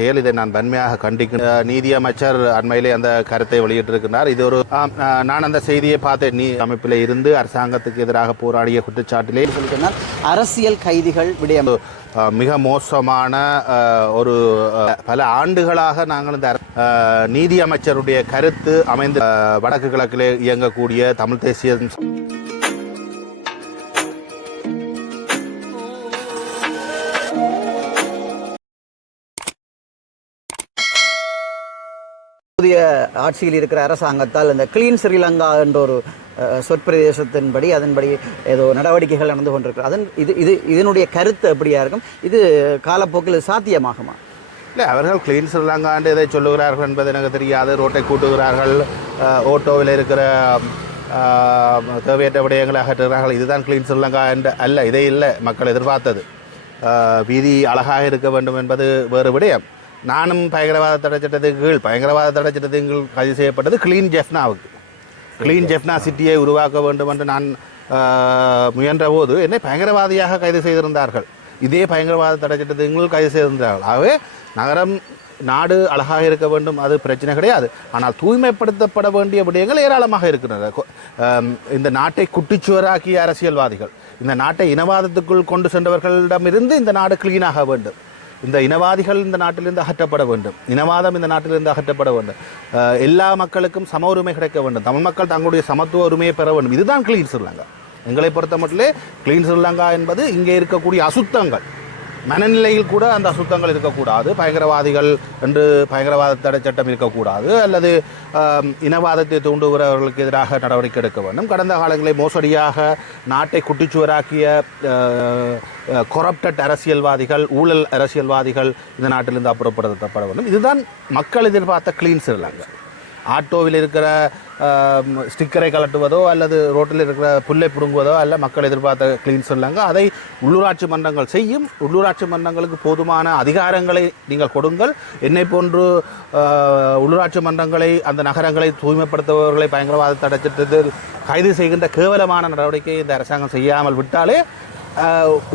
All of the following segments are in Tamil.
செயல் இதை நான் வன்மையாக கண்டிக்கிறேன். நீதியமைச்சர் அண்மையிலே அந்த கருத்தை வெளியிட்டிருக்கிறார். இது ஒரு நான் அந்த செய்தியை பார்த்தேன். அமைப்பில் இருந்து அரசாங்கத்துக்கு எதிராக போராடிய குற்றச்சாட்டிலே அரசியல் கைதிகள் விடயம் மிக மோசமான ஒரு பல ஆண்டுகளாக நாங்கள் இந்த நீதி அமைச்சருடைய கருத்து அமைந்த வடக்கு கிழக்கிலே இயங்கக்கூடிய தமிழ் தேசிய புதிய ஆட்சியில் இருக்கிற அரசாங்கத்தால் இந்த கிளீன் ஸ்ரீலங்கா என்ற ஒரு சொற்பிரதேசத்தின்படி அதன்படி ஏதோ நடவடிக்கைகள் நடந்து கொண்டிருக்கிறது. இதனுடைய கருத்து எப்படியா இருக்கும்? இது காலப்போக்கில் சாத்தியமாகுமா? இல்லை, அவர்கள் கிளீன் ஸ்ரீலங்கா என்று எதை சொல்லுகிறார்கள் என்பது எனக்கு தெரியாது. ரோட்டை கூட்டுகிறார்கள், ஓட்டோவில் இருக்கிற தேவையற்ற விடயங்களை அகற்றுகிறார்கள். இதுதான் கிளீன் ஸ்ரீலங்கா என்று அல்ல. இதே இல்லை மக்கள் எதிர்பார்த்தது. வீதி அழகாக இருக்க வேண்டும் என்பது வேறு விடயம். நானும் பயங்கரவாத தடை சட்டத்தின் கீழ் கைது செய்யப்பட்டது கிளீன் ஜெஃப்னாவுக்கு. கிளீன் ஜெஃப்னா சிட்டியை உருவாக்க வேண்டும் என்று நான் முயன்ற போது என்னை பயங்கரவாதியாக கைது செய்திருந்தார்கள். இதே பயங்கரவாத தடை சட்டத்தின் கீழ் கைது செய்திருந்தார்கள். ஆகவே நகரம் நாடு அழகாக இருக்க வேண்டும், அது பிரச்சனை கிடையாது. ஆனால் தூய்மைப்படுத்தப்பட வேண்டிய விடயங்கள் ஏராளமாக இருக்கின்றன. இந்த நாட்டை குட்டிச்சுவராக்கிய அரசியல்வாதிகள், இந்த நாட்டை இனவாதத்துக்குள் கொண்டு சென்றவர்களிடமிருந்து இந்த நாடு கிளீனாக வேண்டும். இந்த இனவாதிகள் இந்த நாட்டிலிருந்து அகற்றப்பட வேண்டும். இனவாதம் இந்த நாட்டிலிருந்து அகற்றப்பட வேண்டும். எல்லா மக்களுக்கும் சம உரிமை கிடைக்க வேண்டும். தமிழ் மக்கள் தங்களுடைய சமத்துவ உரிமையை பெற வேண்டும். இதுதான் கிளீன் ஸ்ரீலங்கா. எங்களை பொறுத்த மட்டிலே கிளீன் ஸ்ரீலங்கா என்பது இங்கே இருக்கக்கூடிய அசுத்தங்கள், மனநிலையில் கூட அந்த அசுத்தங்கள் இருக்கக்கூடாது. பயங்கரவாதிகள் என்று பயங்கரவாத தடை சட்டம் இருக்கக்கூடாது, அல்லது இனவாதத்தை தூண்டுகிறவர்களுக்கு எதிராக நடவடிக்கை எடுக்க வேண்டும். கடந்த காலங்களில் மோசடியாக நாட்டை குட்டிச்சுவராக்கிய கொரப்டட் அரசியல்வாதிகள், ஊழல் அரசியல்வாதிகள் இந்த நாட்டிலிருந்து அப்புறப்படுத்தப்பட வேண்டும். இதுதான் மக்கள் எதிர்பார்த்த கிளீன் ஸ்ரீலங்கா. ஆட்டோவில் இருக்கிற ஸ்டிக்கரை கலட்டுவதோ அல்லது ரோட்டில் இருக்கிற புல்லை பிடுங்குவதோ அல்ல மக்கள் எதிர்பார்த்த கிளீன் ஸ்ரீலங்கா. அதை உள்ளூராட்சி மன்றங்கள் செய்யும். உள்ளூராட்சி மன்றங்களுக்கு போதுமான அதிகாரங்களை நீங்கள் கொடுங்கள். என்னை போன்று உள்ளூராட்சி மன்றங்களை, அந்த நகரங்களை தூய்மைப்படுத்துபவர்களை பயங்கரவாத தடை சட்டத்தில் கைது செய்கின்ற கேவலமான நடவடிக்கையை இந்த அரசாங்கம் செய்யாமல் விட்டாலே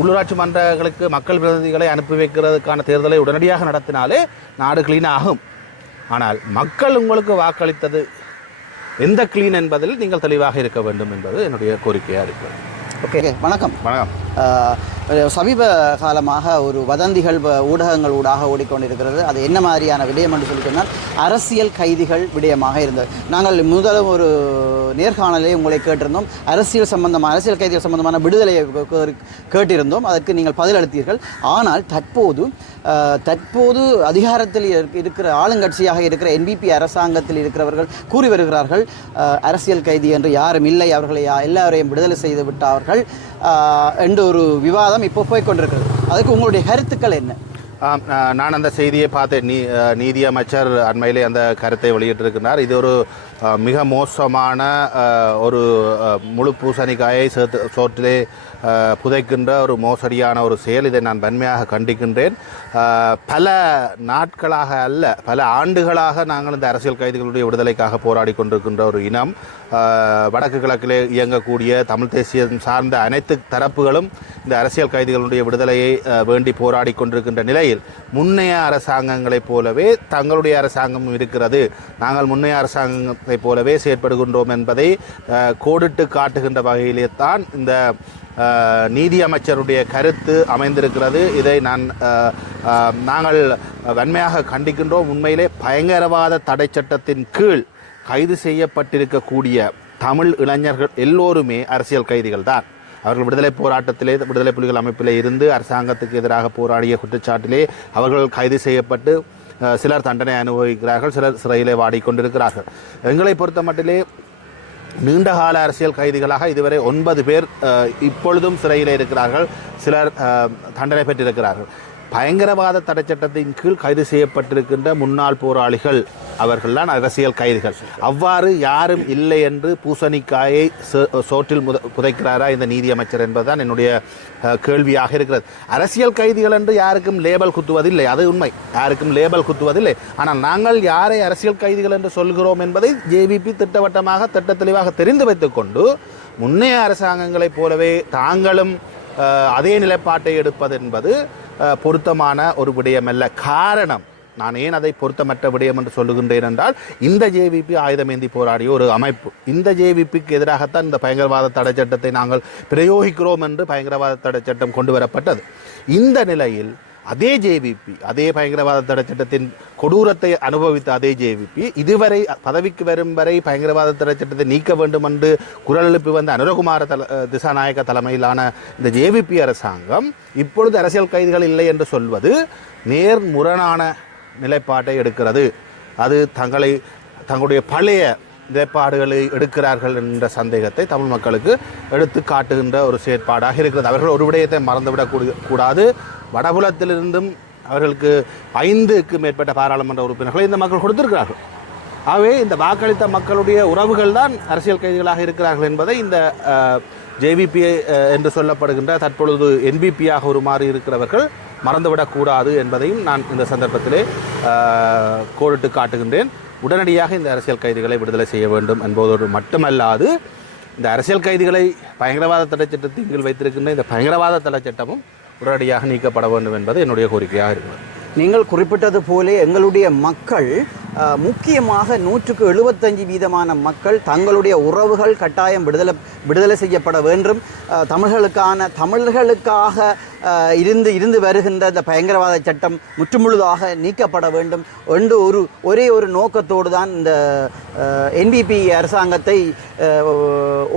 உள்ளூராட்சி மன்றங்களுக்கு மக்கள் பிரதிநிதிகளை அனுப்பி வைக்கிறதுக்கான தேர்தலை உடனடியாக நடத்தினாலே நாடு கிளீன் ஆகும். ஆனால் மக்கள் உங்களுக்கு வாக்களித்தது எந்த கிளீன் என்பதில் நீங்கள் தெளிவாக இருக்க வேண்டும் என்பது என்னுடைய கோரிக்கையாக இருக்கிறது. ஓகே, வணக்கம். வணக்கம். சமீப காலமாக ஒரு வதந்திகள் ஊடகங்கள் ஊடாக ஓடிக்கொண்டிருக்கிறது. அது என்ன மாதிரியான விடயம் என்று சொல்லி சொன்னால் அரசியல் கைதிகள் விடயமாக இருந்தது. நாங்கள் முதலும் ஒரு நேர்காணலை உங்களை கேட்டிருந்தோம். அரசியல் கைதிகள் சம்பந்தமான விடுதலையை கேட்டிருந்தோம். அதற்கு நீங்கள் பதிலளித்தீர்கள். ஆனால் தற்போது அதிகாரத்தில் இருக்கிற ஆளுங்கட்சியாக இருக்கிற NPP அரசாங்கத்தில் இருக்கிறவர்கள் கூறி வருகிறார்கள், அரசியல் கைதி என்று யாரும் இல்லை, அவர்களை எல்லாரையும் விடுதலை செய்து விட்டார்கள் என்ற ஒரு விவாதம் இப்போ போய்கொண்டிருக்கிறது. அதுக்கு உங்களுடைய கருத்துக்கள் என்ன? நான் அந்த செய்தியை பார்த்தேன். நீதி அமைச்சர் அண்மையிலே அந்த கருத்தை வெளியிட்டிருக்கிறார். இது ஒரு மிக மோசமான ஒரு முழு பூசணிக்காயை சோற்றிலே புதைக்கின்ற ஒரு மோசடியான ஒரு செயல். இதை நான் வன்மையாக கண்டிக்கின்றேன். பல நாட்களாக அல்ல, பல ஆண்டுகளாக நாங்கள் இந்த அரசியல் கைதிகளுடைய விடுதலைக்காக போராடி கொண்டிருக்கின்ற ஒரு இனம். வடக்கு கிழக்கிலே இயங்கக்கூடிய தமிழ் தேசியம் சார்ந்த அனைத்து தரப்புகளும் இந்த அரசியல் கைதிகளுடைய விடுதலையை வேண்டி போராடி கொண்டிருக்கின்ற நிலையில் முன்னைய அரசாங்கங்களைப் போலவே தங்களுடைய அரசாங்கம் இருக்கிறது, நாங்கள் முன்னைய அரசாங்கத்தை போலவே செயற்படுகின்றோம் என்பதை கோடிட்டு காட்டுகின்ற வகையிலே தான் இந்த நீதி அமைச்சருடைய கருத்து அமைந்திருக்கிறது. இதை நாங்கள் வன்மையாக கண்டிக்கின்றோம். உண்மையிலே பயங்கரவாத தடை சட்டத்தின் கீழ் கைது செய்யப்பட்டிருக்கக்கூடிய தமிழ் இளைஞர்கள் எல்லோருமே அரசியல் கைதிகள் தான். அவர்கள் விடுதலை போராட்டத்திலே, விடுதலை புலிகள் அமைப்பிலே இருந்து அரசாங்கத்துக்கு எதிராக போராடிய குற்றச்சாட்டிலே அவர்கள் கைது செய்யப்பட்டு சிலர் தண்டனை அனுபவிக்கிறார்கள், சிலர் சிறையிலே வாடிக்கொண்டிருக்கிறார்கள். எங்களை பொறுத்த மட்டிலே நீண்டகால அரசியல் கைதிகளாக இதுவரை 9 பேர் இப்பொழுதும் சிறையில் இருக்கிறார்கள். சிலர் தண்டனை பெற்றிருக்கிறார்கள். பயங்கரவாத தடை சட்டத்தின் கீழ் கைது செய்யப்பட்டிருக்கின்ற முன்னாள் போராளிகள் அவர்கள்தான் அரசியல் கைதிகள். அவ்வாறு யாரும் இல்லை என்று பூசணிக்காயை சோற்றில் புதைக்கிறாரா இந்த நீதி அமைச்சர் என்பதுதான் என்னுடைய கேள்வியாக இருக்கிறது. அரசியல் கைதிகள் என்று யாருக்கும் லேபல் குத்துவதில்லை, அது உண்மை, யாருக்கும் லேபல் குத்துவதில்லை. ஆனால் நாங்கள் யாரை அரசியல் கைதிகள் என்று சொல்கிறோம் என்பதை JVP திட்டவட்டமாக திட்ட தெளிவாக தெரிந்து வைத்துக்கொண்டு முன்னைய அரசாங்கங்களைப் போலவே தாங்களும் அதே நிலைப்பாட்டை எடுப்பது என்பது பொருத்தமான ஒரு விடயமல்ல. காரணம், நான் ஏன் அதை பொருத்தமற்ற விடயம் என்று சொல்லுகின்றேன் என்றால், இந்த ஜேவிபி ஆயுதமேந்தி போராடிய ஒரு அமைப்பு. இந்த ஜேவிபிக்கு எதிராகத்தான் இந்த பயங்கரவாத தடை சட்டத்தை நாங்கள் பிரயோகிக்கிறோம் என்று பயங்கரவாத தடை சட்டம் கொண்டு வரப்பட்டது. இந்த நிலையில் அதே ஜேவிபி, அதே பயங்கரவாத தடை சட்டத்தின் கொடூரத்தை அனுபவித்த அதே ஜேவிபி இதுவரை பதவிக்கு வரும் வரை பயங்கரவாத தடை சட்டத்தை நீக்க வேண்டும் என்று குரல் எழுப்பி வந்த அனுரகுமார திசாநாயக்க தலைமையிலான இந்த ஜேவிபி அரசாங்கம் இப்பொழுது அரசியல் கைதிகள் இல்லை என்று சொல்வது நேர்முரணான நிலைப்பாட்டை எடுக்கிறது. அது தங்களுடைய பழைய நிலைப்பாடுகளை எடுக்கிறார்கள் என்ற சந்தேகத்தை தமிழ் மக்களுக்கு எடுத்து காட்டுகின்ற ஒரு செயற்பாடாக இருக்கிறது. அவர்கள் ஒரு விடயத்தை மறந்துவிடக் கூடாது. வடபுலத்திலிருந்தும் அவர்களுக்கு 5க்கு மேற்பட்ட பாராளுமன்ற உறுப்பினர்களை இந்த மக்கள் கொடுத்திருக்கிறார்கள். ஆகவே இந்த வாக்களித்த மக்களுடைய உறவுகள் தான் அரசியல் கைதிகளாக இருக்கிறார்கள் என்பதை இந்த ஜேவிபி என்று சொல்லப்படுகின்ற தற்பொழுது என்பிபியாக உருமாறி இருக்கிறவர்கள் மறந்துவிடக்கூடாது என்பதையும் நான் இந்த சந்தர்ப்பத்திலே கோடிட்டு காட்டுகின்றேன். உடனடியாக இந்த அரசியல் கைதிகளை விடுதலை செய்ய வேண்டும் என்பதோடு மட்டுமல்லாது, இந்த அரசியல் கைதிகளை பயங்கரவாத தடை சட்டத்தின் கீழ் வைத்திருக்கின்ற இந்த பயங்கரவாத தடை சட்டமும் உடனடியாக நீக்கப்பட வேண்டும் என்பது என்னுடைய கோரிக்கையாக இருக்கிறது. நீங்கள் குறிப்பிட்டது போலே எங்களுடைய மக்கள் முக்கியமாக 175% மக்கள் தங்களுடைய உறவுகள் கட்டாயம் விடுதலை செய்யப்பட வேண்டும். தமிழர்களுக்காக இருந்து வருகின்ற இந்த பயங்கரவாத சட்டம் முற்றுமுழுதாக நீக்கப்பட வேண்டும் என்று ஒரே ஒரு நோக்கத்தோடு தான் இந்த என்பிபி அரசாங்கத்தை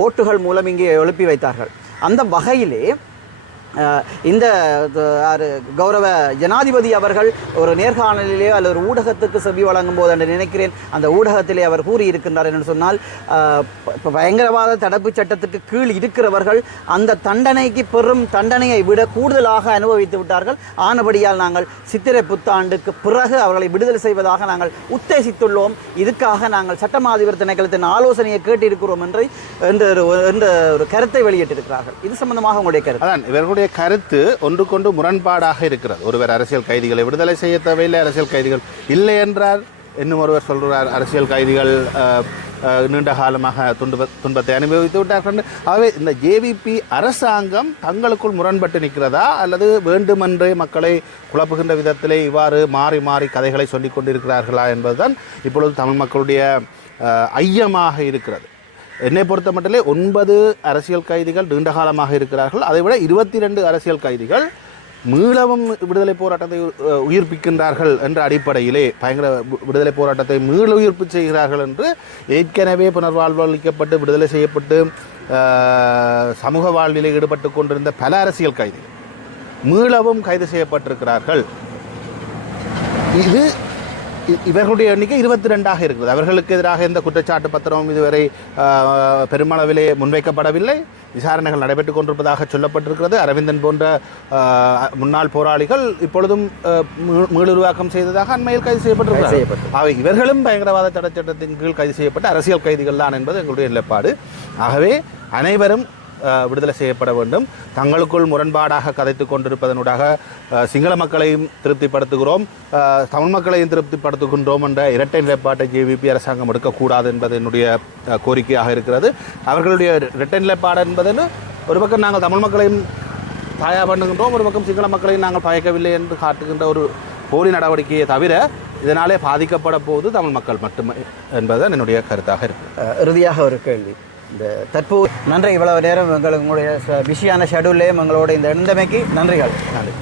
ஓட்டுகள் மூலம் இங்கே எழுப்பி வைத்தார்கள். அந்த வகையிலே இந்த கௌரவ ஜனாதிபதி அவர்கள் ஒரு நேர்காணலிலே அல்லது ஒரு ஊடகத்துக்கு செவி வழங்கும் போது என்று நினைக்கிறேன், அந்த ஊடகத்திலே அவர் கூறியிருக்கின்றார் என்று சொன்னால், பயங்கரவாத தடுப்பு சட்டத்துக்கு கீழ் இருக்கிறவர்கள் அந்த தண்டனைக்கு பெரும் தண்டனையை விட கூடுதலாக அனுபவித்து விட்டார்கள். ஆனபடியால் நாங்கள் சித்திரை புத்தாண்டுக்கு பிறகு அவர்களை விடுதலை செய்வதாக நாங்கள் உத்தேசித்துள்ளோம். இதுக்காக நாங்கள் சட்டமாதிபர் திணைக்களத்தின் ஆலோசனையை கேட்டிருக்கிறோம் என்ற ஒரு கருத்தை வெளியிட்டிருக்கிறார்கள். இது சம்பந்தமாக உங்களுடைய கருத்து? கருத்து ஒன்றுக்கொண்டு முரண்பாடாக இருக்கிறது. ஒருவர் அரசியல் கைதிகளை விடுதலை செய்ய தேவையில்லை, அரசியல் கைதிகள் இல்லை என்றார். இன்னும் ஒருவர் சொல்கிறார் அரசியல் கைதிகள் நீண்ட காலமாக துன்பத்தை அனுபவித்து விட்டார்கள். ஆகவே இந்த ஜேவிபி அரசாங்கம் தங்களுக்குள் முரண்பட்டு நிற்கிறதா அல்லது வேண்டுமென்றே மக்களை குழப்புகின்ற விதத்திலே இவ்வாறு மாறி மாறி கதைகளை சொல்லிக் கொண்டிருக்கிறார்களா என்பதுதான் இப்பொழுது தமிழ் மக்களுடைய ஐயமாக இருக்கிறது. என்னை பொறுத்த மட்டிலே 9 அரசியல் கைதிகள் நீண்ட காலமாக இருக்கிறார்கள். அதைவிட 22 அரசியல் கைதிகள் மீளவும் விடுதலை போராட்டத்தை உயிர்ப்பிக்கின்றார்கள் என்ற அடிப்படையிலே பயங்கர விடுதலை போராட்டத்தை மீள உயிர்ப்பு செய்கிறார்கள் என்று ஏற்கனவே புனர்வாழ்வளிக்கப்பட்டு விடுதலை செய்யப்பட்டு சமூக வாழ்விலே ஈடுபட்டு கொண்டிருந்த பல அரசியல் கைதிகள் மீளவும் கைது செய்யப்பட்டிருக்கிறார்கள். இவர்களுடைய எண்ணிக்கை 22ஆக இருக்கிறது. அவர்களுக்கு எதிராக எந்த குற்றச்சாட்டு பத்திரமும் இதுவரை பெருமளவிலே முன்வைக்கப்படவில்லை. விசாரணைகள் நடைபெற்றுக் கொண்டிருப்பதாக சொல்லப்பட்டிருக்கிறது. அரவிந்தன் போன்ற முன்னாள் போராளிகள் இப்பொழுதும் மீளுருவாக்கம் செய்ததாக அண்மையில் கைது செய்யப்பட்டிருக்கிறார்கள். இவர்களும் பயங்கரவாத தடை சட்டத்தின் கீழ் கைது செய்யப்பட்ட அரசியல் கைதிகள் தான் என்பது எங்களுடைய நிலைப்பாடு. ஆகவே அனைவரும் விடுதலை செய்யப்பட வேண்டும். தங்களுக்குள் முரண்பாடாக கதைத்து கொண்டிருப்பதனூடாக சிங்கள மக்களையும் திருப்திப்படுத்துகிறோம், தமிழ் மக்களையும் திருப்திப்படுத்துகின்றோம் என்ற இரட்டை நிலைப்பாட்டை ஜேவிபி அரசாங்கம் எடுக்கக்கூடாது என்பது என்னுடைய கோரிக்கையாக இருக்கிறது. அவர்களுடைய இரட்டை நிலைப்பாடு என்பதுன்னு ஒரு பக்கம் நாங்கள் தமிழ் மக்களையும் தாயா பண்ணுகின்றோம், ஒரு பக்கம் சிங்கள மக்களையும் நாங்கள் பயக்கவில்லை என்று காட்டுகின்ற ஒரு போலி நடவடிக்கையை தவிர இதனாலே பாதிக்கப்பட போவது தமிழ் மக்கள் மட்டுமே என்பதுதான் என்னுடைய கருத்தாக இருக்கு. இறுதியாக ஒரு கேள்வி, இந்த தற்போது நன்றி, இவ்வளவு நேரம் உங்களுடைய பிஸியான ஷெடியூல்லையும் எங்களோட இந்த இணைந்தமைக்கு நன்றிகள். நன்றி.